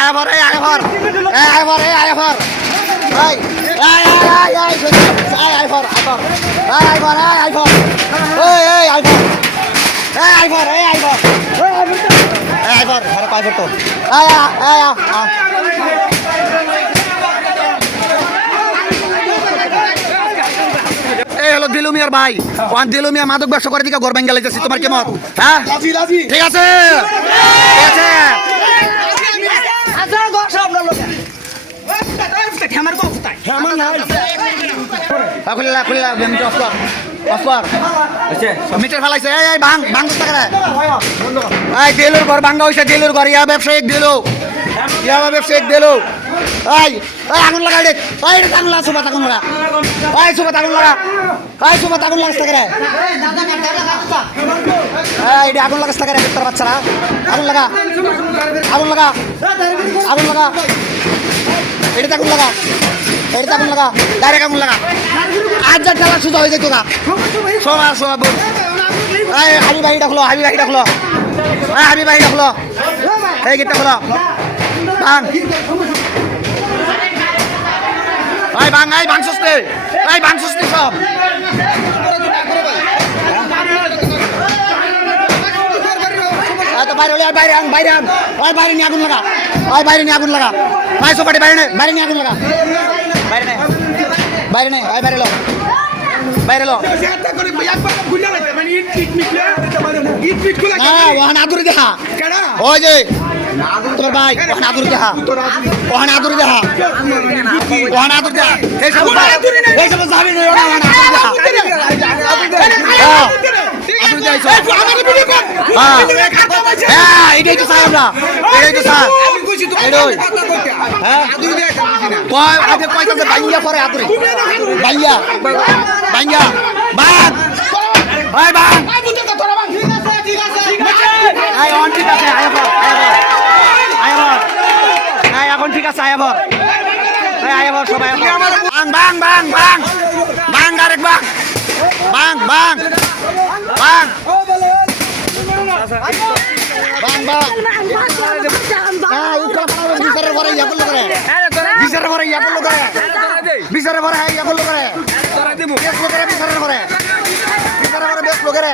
আয়াভর এই আয়াভর এই আয়াভর এই আয়াভর এই আয়াভর আয়াভর এই আয়াভর এই আয়াভর এই আয়াভর এই আয়াভর এই আয়াভর এই আয়াভর আরে পাইভর তো এই হলো দিলু মিয়ার ভাই ওয়ান দিলু মিয়া মাদক ব্যবসা করে দিকে ঘর ভেঙে লাইতেছি তোমার কি মত হ্যাঁ ঠিক আছে ঠিক আছে মিটার ফেলাইছে এই ভাঙ ভাঙ এই দিলুর ঘর ভাঙা হয়েছে দিলুর ঘর ইয়া ব্যবসায়িক দিলু ইয়া ব্যবসায়িক দিলু এই আগুন লাগাই দে আগুন লাগা সুপাত আগুন লাগা সুপাত আগুন লাগা সুপাত আগুন লাগাস থাকে রে এটা আগুন লাগাস থাকে রে তোর বাচ্চারা আগুন লাগা আগুন লাগা আগুন লাগা এটা আগুন লাগা এটা আগুন লাগা ডাইরেক্ট আগুন লাগা আজ যা ঠেলা সুজা হয়ে যেত না সোমা সোমা এই হাবি ভাই ডাকলো হাবি ভাই ডাকলো হাবি ভাই ডাকলো এই গেটটা খোলো ভাঙ ভাই ভাঙ এই ভাঙছস এই ভাঙছস সব বাইরে বাইরে বাইরে ওই বাইরে নিয়ে আগুন লাগা ওই বাইরে নিয়ে আগুন লাগা ভাই সোপাটি বাইরে নিয়ে আগুন লাগা বাইরে নে ওই বাইরে লো বাইরে লো ওখানে আদুরি দেখা ওই যে তোর ভাই ওখানে আদুরি দেখা ওখানে আদুরি দেখা ওখানে আদুরি দেখা এই সব যাবি না ওখানে আদুরি দেখা এটাই তো চাই আমরা এটাই তো চাই বাইয়া পরে আদুরি বাইয়া বাইয়া বাঘ ভাই বাঘ ঠিক আছে এখন ঠিক আছে আয়াভর আয়াভর সবাই বাং বাং বাং বাং আরেক বাং বাং বাং বাং বাং বাং বিচারের ঘরে ইয়া করলো করে বিচারের ঘরে ইয়া করলো করে বিচারের ঘরে ইয়া করলো করে বিচারের ঘরে বেশ লোকেরে